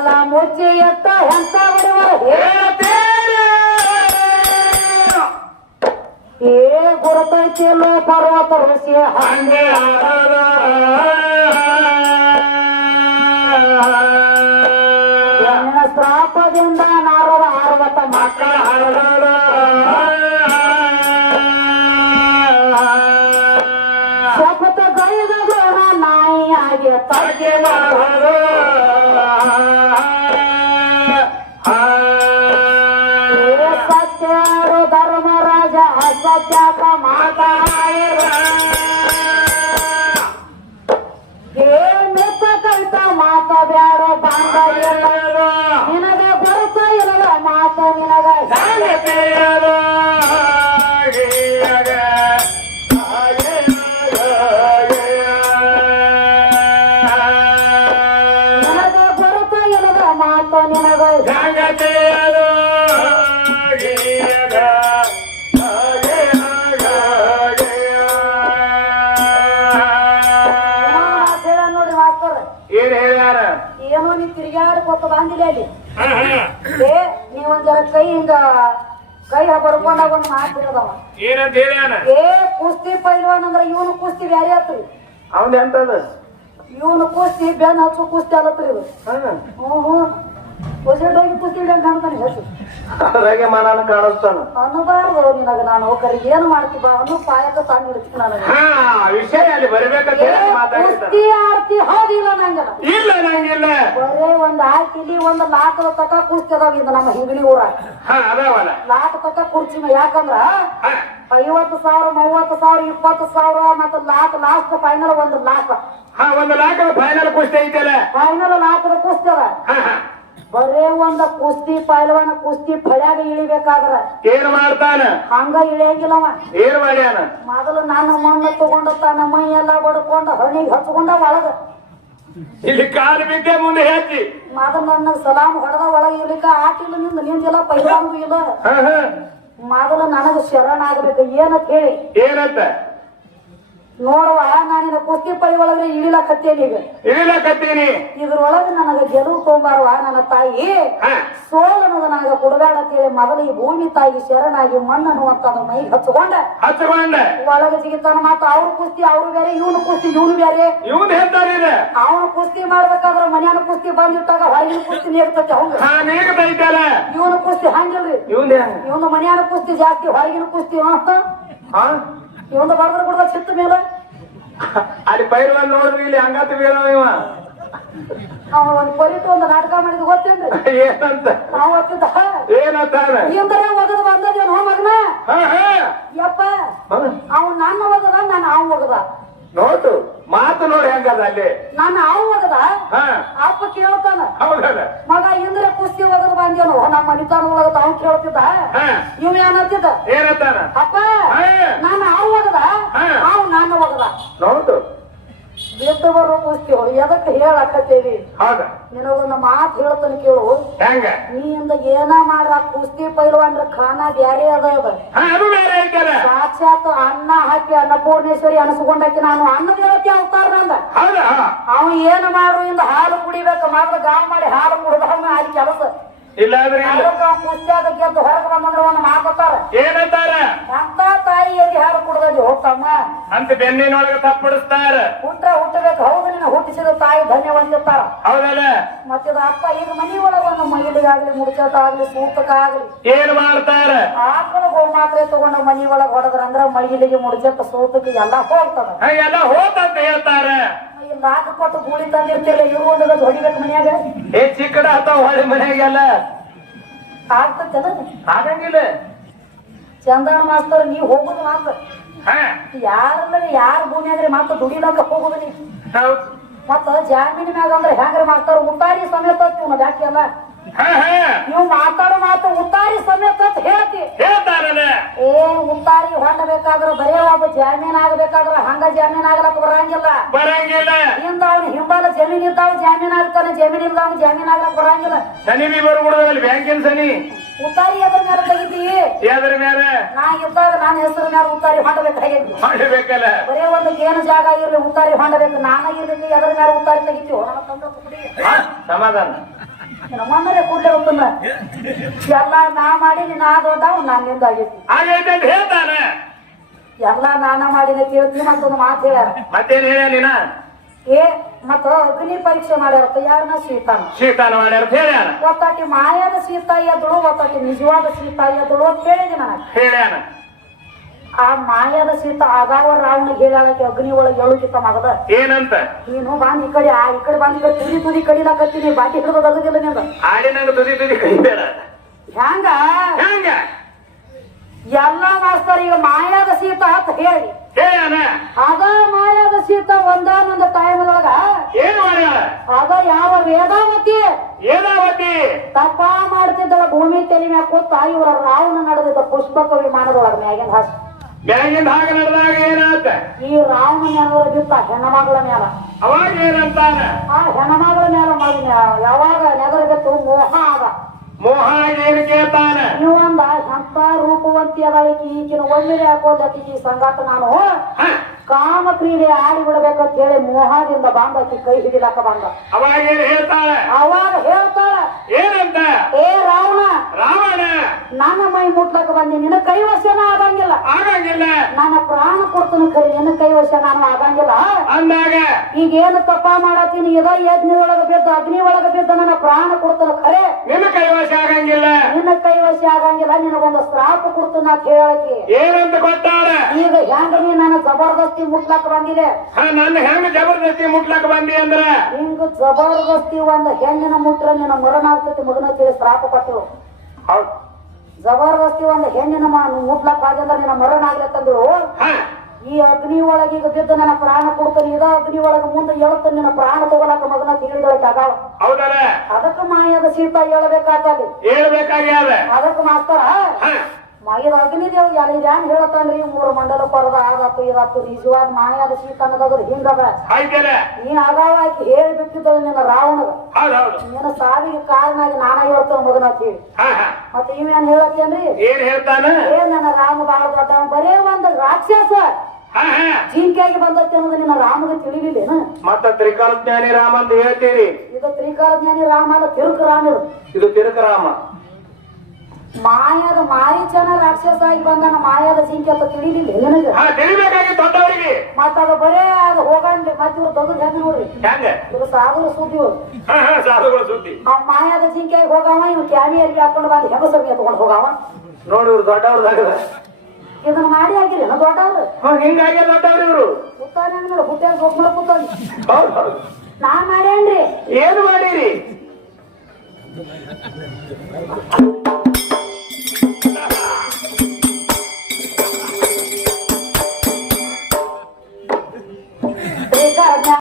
ಬಾಲ ಮುಚ್ಚಿ ಎತ್ತ ಎಂತ ಬಿಡುವ ಏ ಗುರುತೈತಿಲ್ಲೋ ಪರ್ವತ ಋಷಿ ಹಂಗೆ ಶ್ರಾಪದಿಂದ ನಾರದ 60 ಮಕ್ಕಳ ಶಪಥ ಗೈದ ಗುಣ ನಾಯಿಯಾಗಿ ತಗ್ಗೆ ಸತ್ಯಾರು ಧರ್ಮರಾಜ ಅಸತ್ಯಾಕ ಮಾತಾಡಿರ ಮಿತ್ತ ಕೈತ ಮಾತ ಬ್ಯಾಡ ಬಾಂಧವ್ಯ ನಿನಗ ಗೊರಸ ಇಲ್ಲದ ಮಾತ ನಿನಗ ನಿನಗ ಗೊರಸ ಇಲ್ಲದ ಮಾತ ನಿನಗ ಏನೋ ನೀ ತಿರುಗಾಡಿ ಕೊತ್ತ ಬಂದಿಲ್ಲ ಅಲ್ಲಿ ನೀವೊಂದ್ ಜರ ಕೈ ಹಿಂಗ ಕೈ ಬಡ್ಕೊಂಡಾಗ ಒಂದ್ ಮಾತಿರದವ ಏನಂತ ಹೇಳ್ಯಾನ ಕುಸ್ತಿ ಪೈಲ್ವಾನ್ ಅಂದ್ರ ಇವನು ಕುಸ್ತಿ ಬ್ಯಾರೆ ಆತ್ರಿ ಅವನ್ ಎಂತದ ಇವನು ಕುಸ್ತಿ ಬೆನ್ ಹಚ್ಚು ಕುಸ್ತಿ ಅಲತ್ರಿ ಇದು ಹೋಗಿ ಕುಸ್ತಿ ಹಿಡಿಯಂಗ್ ಕಾಣ್ತಾನೆ ಹೆಸರು ಅದ್ರಾಗೆ ಮನಾನ ಕಾಣಿಸ್ತಾನ ಅನ್ನಬಾರ್ದು ನಿನಗ ನಾನು ಹೋಗರಿ ಏನು ಮಾಡ್ತೀವ ಅವನು ಪಾಯಕ ತಾಂಡ್ ಹಿಡಿತೀನಿ ನನಗೆ ವಿಷಯ ಅಲ್ಲಿ ಬರ್ಬೇಕಂತ ಕುಸ್ತಿ ಆಡ್ತಿ ಹೌದಿಲ್ಲ ನಂಗಲ್ಲ ಇಲ್ಲ ನಂಗಿಲ್ಲ ಬರೇ ಒಂದ್ ಆಯ್ತಿಲಿ ಒಂದ್ ಲಾಕದ ತಕ ಕುಸ್ತಿ ಅದಾವ ಇದು ನಮ್ಮ ಹಿಂಗಳಿ ಊರ ಅದಾವಲ್ಲ ಲಾಕ್ ತಕ ಕುರ್ಚಿನ ಯಾಕಂದ್ರ 50,000 30,000 20,000 ಮತ್ತ last final 1 lock 1 lock final ಕುಸ್ತಿ ಐತಲ್ಲ ಫೈನಲ್ ಲಾಕದ ಕುಸ್ತಿ ಅದ ಬರೇ ಒಂದ ಕುಸ್ತಿ ಪೈಲ್ವಾನ ಕುಸ್ತಿ ಫಳ್ಯಾಗ ಇಳಿಬೇಕಾದ್ರ ಏನ್ ಮಾಡ್ತಾನ ಹಂಗ ಇಳಿಯಂಗಿಲ್ಲವ ಏನ್ ಮಾಡ್ಯಾನ ಮೊದಲು ನನ್ನ ಮಣ್ಣು ತಗೊಂಡ ತನ್ನ ಮೈ ಎಲ್ಲ ಬಡ್ಕೊಂಡ ಹಣಿಗೆ ಹಚ್ಕೊಂಡ ಒಳಗ ಇಲ್ಲಿ ಕಾಲು ಬಿದ್ದೆ ಮುಂದೆ ಹೆಚ್ಚಿ ಮೊದಲು ನನ್ನ ಸಲಾಮ್ ಹೊಡೆದ ಒಳಗ ಇರ್ಲಿಕ್ಕ ಆಟಿಲ್ಲ ನಿಂದಿಲ್ಲ ಪೈಲ್ವಾನ್ಗೂ ಇಲ್ಲ ಮೊದಲು ನನಗ ಶರಣ ಆಗ್ಬೇಕು ಏನಂತ ಹೇಳಿ ಏನಂತ ನೋಡುವ ನಾನಿನ ಕುಸ್ತಿ ಪೈ ಒಳಗೆ ಇಳಿಲಕತ್ತೇನಿ ಈಗ ಇಳಿಲಕತ್ತೀನಿ ಇದ್ರೊಳಗೆ ನನಗ ಗೆಲುವು ತೊಂಬಾರುವ ನನ್ನ ತಾಯಿ ಸೋಲನದ ನನಗ ಕೊಡಬೇಡ ಅಂತೇಳಿ ಮೊದಲು ಈ ಭೂಮಿ ತಾಯಿ ಶರಣಾಗಿ ಮಣ್ಣನ್ನು ಅಂತ ಮೈ ಹಚ್ಕೊಂಡ ಒಳಗ ಜಿಗಿತಾನ ಮಾತು ಅವ್ರ ಕುಸ್ತಿ ಅವ್ರು ಬೇರೆ ಇವನು ಕುಸ್ತಿ ಇವನು ಬೇರೆ ಅವನು ಕುಸ್ತಿ ಮಾಡ್ಬೇಕಾದ್ರ ಮನ್ಯಾನ ಕುಸ್ತಿ ಬಂದಿಟ್ಟಾಗ ಹೊರಗಿನ ಕುಸ್ತಿ ನೇಗ್ತೈತಿ ಇವನು ಕುಸ್ತಿ ಹಂಗಿಲ್ರಿ ಇವನು ಮನ್ಯಾನ ಕುಸ್ತಿ ಜಾಸ್ತಿ ಹೊರಗಿನ ಕುಸ್ತಿ ಅಂತ ಇವಂದ ಬಡದ್ರ ಕೊಡದ ಚಿತ್ತ ಮೇಲೆ ಅಲ್ಲಿ ಪೈಲ್ವಾನ್ ನೋಡಿದ್ರಿ ಇಲ್ಲಿ ಹಂಗಾತ ಬೀಳ ಇವ ಒಂದು ಪರಿಟ್ಟು ಒಂದು ನಾಟಕ ಮಾಡಿದ್ ಗೊತ್ತೇನ್ರಿ ಏನಂತ ನಾವು ಗೊತ್ತಿದ್ದ ಏನಂತ ಇಂದ್ರೆ ಒಗದ ಬಂದದೇನು ಮಗನ ಯಪ್ಪ ಅವ್ನು ನನ್ನ ಒಗದ ನಾನು ಅವ್ನು ಒಗದ ನೋಟು ಮಾತು ನೋಡಿ ಹೆಂಗದ ಅಲ್ಲಿ ನಾನು ಅವ್ನು ಒಗದ ಅಪ್ಪ ಕೇಳ್ತಾನ ಮಗ ಇಂದ್ರೆ ಕುಸ್ತಿ ಒಗದ ಬಂದೇನು ನಮ್ಮ ಮನಿತಾನ ಒಳಗದ ಅವ್ನು ಕೇಳ್ತಿದ್ದ ಇವ್ ಏನಂತಿದ್ದ ಏನಂತಾನ ಅಪ್ಪ ನಾನು ಅವ್ನು ಒಗದ ಅವ್ನು ನನ್ನ ಒಗದ ನೋಟು ಬಿಟ್ಟು ಬರೋ ಕುಸ್ತಿ ಎದಕ್ಕೆ ಹೇಳಕತ್ತೇವಿ ನಿನಗೊಂದು ಮಾತು ಹೇಳ್ತಾನೆ ಕೇಳು ನೀಂದ ಏನ ಮಾಡ್ರ ಕುಸ್ತಿ ಪೈಲ್ವಾನ್ರ ಖಾನ ಬ್ಯಾರೆ ಅದ ಸಾಕ್ಷಾತ್ ಅನ್ನ ಹಾಕಿ ಅನ್ನಪೂರ್ಣೇಶ್ವರಿ ಅನಸ್ಕೊಂಡಾಕಿ ನಾನು ಅನ್ನ ದೇವತೆ ಅವತಾರ ನಂದ ಅವ ಏನ ಮಾಡ್ರು ಇಂದ ಹಾಲು ಕುಡಿಬೇಕು ಮಾತ್ರ ಗಾಮ್ ಮಾಡಿ ಹಾಲು ಕುಡ್ದ ಅಲ್ಲಿ ಕೆಲಸ ಕುಸ್ತಿಯಾಗ ಗೆದ್ದು ಹೊರಗೆ ಬಂದ್ರೆ ಒಂದು ಮಾತಾರ ಏನಂತಾರ ಅಂತ ತಾಯಿ ಎದಿ ಹಾಲು ಕುಡ್ದಲ್ಲಿ ಹೋಗ್ತಮ್ಮ ಅಂತ ಬೆನ್ನಿನೊಳಗೆ ತಪ್ಪಡಿಸ್ತಾರ ಹುಟ್ಟಬೇಕು ಹೌದು ನಿನ್ನ ಹುಟ್ಟಿಸಿದ ತಾಯಿ ಧನ್ಯವಂತಿರ್ತಾರ ಹೌದಲ್ಲ ಮತ್ತಿದ ಅಪ್ಪ ಈಗ ಮನಿ ಒಳಗ ಒಂದು ಮಹಿಳೆಗಾಗ್ಲಿ ಮುಡ್ಚೋದಾಗ್ಲಿ ಸೂತಕ್ಕಾಗ್ಲಿ ಏನ್ ಮಾಡ್ತಾರ ಆಕಳ ಗೋಮಾತ್ರೆ ತಗೊಂಡ ಮನಿ ಒಳಗ ಹೊಡೆದ್ರ ಅಂದ್ರ ಮಹಿಳೆಗೆ ಮುಡ್ಚಕ್ಕ ಸೂತಕ್ಕೆ ಎಲ್ಲ ಹೋಗ್ತದ ಎಲ್ಲ ಹೋತಂತ ಹೇಳ್ತಾರ ನಾಲ್ಕ ಕೊಟ್ಟು ಗೂಳಿ ತಂದಿರ್ತಿಲ್ಲ ಇವ್ರು ಒಂದಾಗ ಹೊಡಿಬೇಕು ಮನ್ಯಾಗ ಚಿಕ್ಕಡ ಅಥವಾ ಹೊಳಿ ಮನ್ಯಾಗೆಲ್ಲ ಆಗ್ತದ ಆಗಂಗಿಲ್ಲ ಚಂದನ ಮಾಸ್ತರ್ ನೀವ್ ಹೋಗುದು ಮಾತ್ರ ಯಾರಂದ್ರೆ ಯಾರ ಭೂಮಿಯಾಗ್ರೆ ಮಾತ್ರ ದುಡಿಲಾಕ ಹೋಗುದು ನೀ ಮತ್ತ ಜಾಮೀನ್ ಮ್ಯಾಗ ಅಂದ್ರೆ ಹೆಂಗ್ರೆ ಮಾಡ್ತಾರ ಉತ್ತಾರಿ ಸಮೇತ ಯಾಕೆ ಅಲ್ಲ ನೀವು ಮಾತಾಡೋ ಮಾತು ಉತ್ತಾರಿ ಸಮೇತ ಹೇಳ್ತಿ ಏ ಉತ್ತಾರಿ ಹೊಂಡಬೇಕಾದ್ರ ಬರೇ ಒಬ್ಬ ಜಾಮೀನ್ ಆಗ್ಬೇಕಾದ್ರ ಹಂಗ ಜಾಮೀನ್ ಆಗ್ಲಕ್ಕ ಬರಂಗಿಲ್ಲ ಇಂದ ಅವ್ನ ಹಿಂಬಾಲ ಜಮೀನ್ ಇದ್ದಾವ ಜಾಮೀನ್ ಆಗ್ತಾನೆ ಜಮೀನ್ ಇಲ್ಲ ಅವ್ನು ಜಾಮೀನ್ ಆಗ್ಲಕ್ ಬರಂಗಿಲ್ಲ ಬ್ಯಾಂಕಿನ ಸನಿ ಉತ್ತಾರಿ ಎದ್ರ ಮೇಲೆ ತೆಗಿತೀವಿ ನಾ ಇದ್ದಾಗ ನನ್ನ ಹೆಸರು ಮೇಲೆ ಉತ್ತಾರಿ ಹೊಂಡಬೇಕಾಗಿತ್ತು ಬರೇ ಒಂದು ಏನು ಜಾಗ ಇರ್ಲಿ ಉತ್ತಾರಿ ಹೊಂಡಬೇಕು ನಾನ ಇರ್ಲಿಕ್ಕೆ ಎದ್ರ ಮೇಲೆ ಉತ್ತಾರಿ ತೆಗಿತೀವಿ ಸಮಾಧಾನ ನಮ್ಮಣ್ಣರೇ ಕೂಡಲೇ ಹೋಗ್ತಾನ ಎಲ್ಲ ನಾ ಮಾಡೀನಿ ನಾ ದೊಡ್ಡವ್ ನನ್ನಿಂದ ಆಗೈತಿ ಆಗೈತೆ ಅಂತ ಹೇಳ್ತಾನ. ಎಲ್ಲ ನಾನ ಮಾಡಿನ ಕೇಳ್ತೀನಿ ಮತ್ತೊಂದು ಮಾತು ಹೇಳ್ಯಾರ. ಮತ್ತೇನ್ ಹೇಳ ನೀನ? ಏ ಮತ್ತ ಅಗ್ನಿ ಪರೀಕ್ಷೆ ಮಾಡ್ಯಾರತ್ತ ಯಾರನ್ನ ಶೀತಾನ ಮಾಡ್ಯಾರ ಅಂತ ಹೇಳ್ಯಾನ. ಒತ್ತಾಟಿ ಮಾಯಾದ ಸೀತಾ ಎದ್ದಳು ಒತ್ತಾಟಿ ನಿಜವಾದ ಸೀತಾ ಎದ್ದಳು ಅಂತ ಹೇಳಿದೆ ನನಗೆ. ಹೇಳ್ಯಾನ. ಆ ಮಾಯಾದ ಸೀತಾ ಆಗಾವ ರಾವಣಿಗೆ ಹೇಳಕ್ಕೆ ಅಗ್ನಿ ಒಳಗೆ ಎಳುಕಿತ್ತ ಮಗದ ಏನಂತ? ನೀನು ಬಂದ್ ಈ ಕಡೆ ಬಂದ್ ಈ ಕಡೆ ತುದಿ ಕಡಿಲಾಕತ್ತೀನಿ ಬಾಟಿ ಹಿಡಿದು ಅಗದಿಲ್ಲ ನಿಂದ ಆಡಿ ನಂಗೆ ತುದಿ ಕಡಿಬೇಡ. ಹ್ಯಾಂಗ ಹೆಂಗ ಎಲ್ಲ ಮಾಸ್ತರ್ ಈಗ ಮಾಯಾದ ಸೀತಾ ಅಂತ ಹೇಳಿ ಹೇಳ್ಯಾನ. ಅದ ಮಾಯಾದ ಸೀತಾ ಒಂದಾನೊಂದು ಟೈಮ್ ಒಳಗ ಏನ್ ಮಾಡ್ಯಾಳ? ಅದ ಯಾವ ವೇದಾವತಿ ತಪ್ಪ ಮಾಡ್ತಿದ್ದಳ ಭೂಮಿ ತೆಲಿ ಮ್ಯಾಗ ಕೂತ ಇವರ ರಾವಣ ನಡೆದಿದ್ದ ಪುಷ್ಪಕ ವಿಮಾನದೊಳಗ ಮ್ಯಾಗಿನ ಹಾಕಿ ಬ್ಯಾಗಿಂದ ಹಾಗ ನಡೆದಾಗ ಏನಾತ? ಈ ರಾವಣ ನೆನವರ ಬಿತ್ತ ಹೆಣ್ಣಮಗಳ ಮ್ಯಾಲ. ಅವಾಗ ಏನಂತಾನ? ಆ ಹೆಣ್ಣಮಗಳ ಮ್ಯಾಲ ಯಾವಾಗ ನೆದರ ಬಿತ್ತು ಮೋಹ ಆದ. ಮೋಹ ಏನು ಕೇಳ್ತಾನ? ನೀವೊಂದ ಎಂತ ರೂಪವಂತಿ ಅದಳಿಕೆ ಈಗಿನ ಒಮ್ಮೆಲೆ ಹಾಕೋದಕ್ಕೆ ಈ ಸಂಗಾಟ ನಾನು ಕಾಮ ಕ್ರೀಡೆ ಆಡಿ ಬಿಡ್ಬೇಕಂತ ಹೇಳಿ ಮೋಹದಿಂದ ಬಾಂಧಕಿ ಕೈ ಹಿಡಿಲಾಕ ಬಂದ. ಅವಾಗ ಏನ್ ಹೇಳ್ತಾಳ? ಅವಾಗ ಹೇಳ್ತಾಳ ಏನಂತ? ಏ ರಾವಣ ನನ್ನ ಮೈ ಮುಟ್ಲಕ್ಕ ಬಂದಿ ನಿನ್ನ ಕೈ ವಶನ ಆಗಂಗಿಲ್ಲ. ನನ್ನ ಪ್ರಾಣ ಕೊಡ್ತೀನಿ ಖರಿ ನಿನ್ನ ಕೈ ವಶ ನಾನು ಆಗಂಗಿಲ್ಲ ಅಂದಾಗ ಈಗ ಏನು ತಪ್ಪ ಮಾಡತ್ತೀನಿ ಇದ ಯಜ್ಞ ಒಳಗ ಬಿದ್ದು ಅಗ್ನಿ ಒಳಗ ಬಿದ್ದು ನನ್ನ ಪ್ರಾಣ ಕೊಡ್ತಾನ ಖರೆ ನಿನ್ನ ಕೈ ವಶ ಆಗಂಗಿಲ್ಲ. ನಿನ್ನ ಕೈ ವಶ ಆಗಂಗಿಲ್ಲ ನಿನಗೊಂದು ಶ್ರಾಪ ಕೊಡ್ತಾನ ಅಂತ ಹೇಳಕ್ಕೆ ಏನಂತ ಕೊಟ್ಟಾಳ? ಈಗ ಹೆಂಗ ನೀ ನನ್ನ ಜಬರ್ದಸ್ತಿ ಮುಟ್ಲಕ್ ಬಂದಿದೆ. ನನ್ನ ಹೆಂಗ ಜಬರ್ದಸ್ತಿ ಮುಟ್ಲಕ್ ಬಂದಿ ಅಂದ್ರ ಹಿಂಗ ಜಬರ್ದಸ್ತಿ ಒಂದು ಹೆಣ್ಣಿನ ಮುಟ್ರ ನಿನ್ನ ಮರಣ ಆಗ್ತೈತಿ ಮಗನ ತಿಳಿ ಶ್ರಾಪ ಕೊಟ್ಟಳು. ಜಬರ್ದಸ್ತಿ ಒಂದು ಹೆಣ್ಣಿನ ಮುಟ್ಲಕ್ ಬಾದ್ರೆ ನಿನ್ನ ಮರಣ ಆಗ್ಲತ್ತಂದ್ರು. ಈ ಅಗ್ನಿ ಒಳಗೆ ಈಗ ಬಿದ್ದು ನನ್ನ ಪ್ರಾಣ ಕೊಡ್ತಾನೆ ಇದ ಅಗ್ನಿ ಒಳಗೆ ಮುಂದೆ ಹೇಳ್ತಾನೆ ನಿನ್ನ ಪ್ರಾಣ ತಗೊಳಕ ಮಗನ ತಿಳಿದೊಳಗೆ ಆಗಾವ. ಅದಕ್ಕೆ ಮಾಯದ ಸೀತಾ ಹೇಳ್ಬೇಕಾಗ್ಯಾದ. ಅದಕ್ಕೆ ಮಾಸ್ತರ ಮಾಯದ ಅಗ್ನಿ ದೇವ್ ಯಾನ್ ಹೇಳತ್ತಾನ್ರಿ 3 ಮಂಡಲ ಪರದ ಆದಾತು ಇದಾತು ನಿಜವಾದ ಮಾಯಾದ ಸೀತಾ ಅನ್ನೋದ್ರ ಹಿಂಗದ ನೀ ಆಗಾವ ಆಕಿ ಹೇಳಿ ಬಿಟ್ಟಿದ್ದಳು ನಿನ್ನ ರಾವಣಗ ನಿನ್ನ ಸಾವಿಗೆ ಕಾರಣ ಆಗಿ ನಾನ ಹೇಳ್ತೇನೆ ಮಗನ ಅಂತ ಹೇಳಿ. ಮತ್ತೆ ಇವೇನ್ ಹೇಳತ್ತೇನ್ರಿ? ಏನ್ ಹೇಳ್ತಾನ? ನನ್ನ ರಾಮ ಬಾಳ ದೊಡ್ಡ ಬರೇ ಒಂದು ರಾಕ್ಷಸ ಜಿಂಕೆಯಾಗಿ ಬಂದತ್ತೆ ಅನ್ನೋದು ನಿನ್ನ ರಾಮಗೆ ತಿಳಿಲಿಲ್ಲೇನ? ಮತ್ತ ತ್ರಿಕಾಲ ಜ್ಞಾನಿ ರಾಮ ಅಂತ ಹೇಳ್ತೀರಿ. ಇದು ತ್ರಿಕಾಲ ಜ್ಞಾನಿ ರಾಮ ಅಲ್ಲ ತಿರುಕ ರಾಮ. ಇದು ತಿರುಕ ರಾಮ. ಮಾಯಾದ ಮಾರೀಚನ ರಾಕ್ಷಸ ಆಗಿ ಬಂದನ ಮಾಯಾದ ಜಿಂಕೆ ಅಂತ ತಿಳಿಲಿಲ್ಲ ನನಗೆ. ತಿಳಿಬೇಕಾಗಿ ದೊಡ್ಡವರಿಗೆ. ಮತ್ತ ಅದು ಬರೇ ಅದು ಹೋಗಂಡ್ರಿ ಮತ್ತ ಇವ್ರು ದೊಡ್ಡ ಹೆಂಗ ನೋಡ್ರಿ ಇವ್ರು ಸಾಧುರ ಸುದ್ದಿ ಸಾಧುಗಳ ಸುದ್ದಿ. ಆ ಮಾಯಾದ ಜಿಂಕೆ ಹೋಗವ ಇವ್ ಕ್ಯಾಮಿಯರ್ಗೆ ಹಾಕೊಂಡು ಬಂದು ಹೆಗಸರ್ಗೆ ಎತ್ಕೊಂಡು ಹೋಗವ ನೋಡಿ ಇವ್ರು ದೊಡ್ಡವ್ರದಾಗ ಇದನ್ನ ಮಾಡಿ ಆಗಿರಿ ದೊಡ್ಡವ್ರು ಹಿಂಗಾಗಿ ದೊಡ್ಡವ್ರು ಇವ್ರು ಕೂತಾನ ನೋಡಿ ಹುಟ್ಟ ಹೋಗ್ಮಳ ಕೂತಾನ. ಹೌದು ನಾ ಮಾಡೇನ್ರಿ. ಏನು ಮಾಡಿರಿ?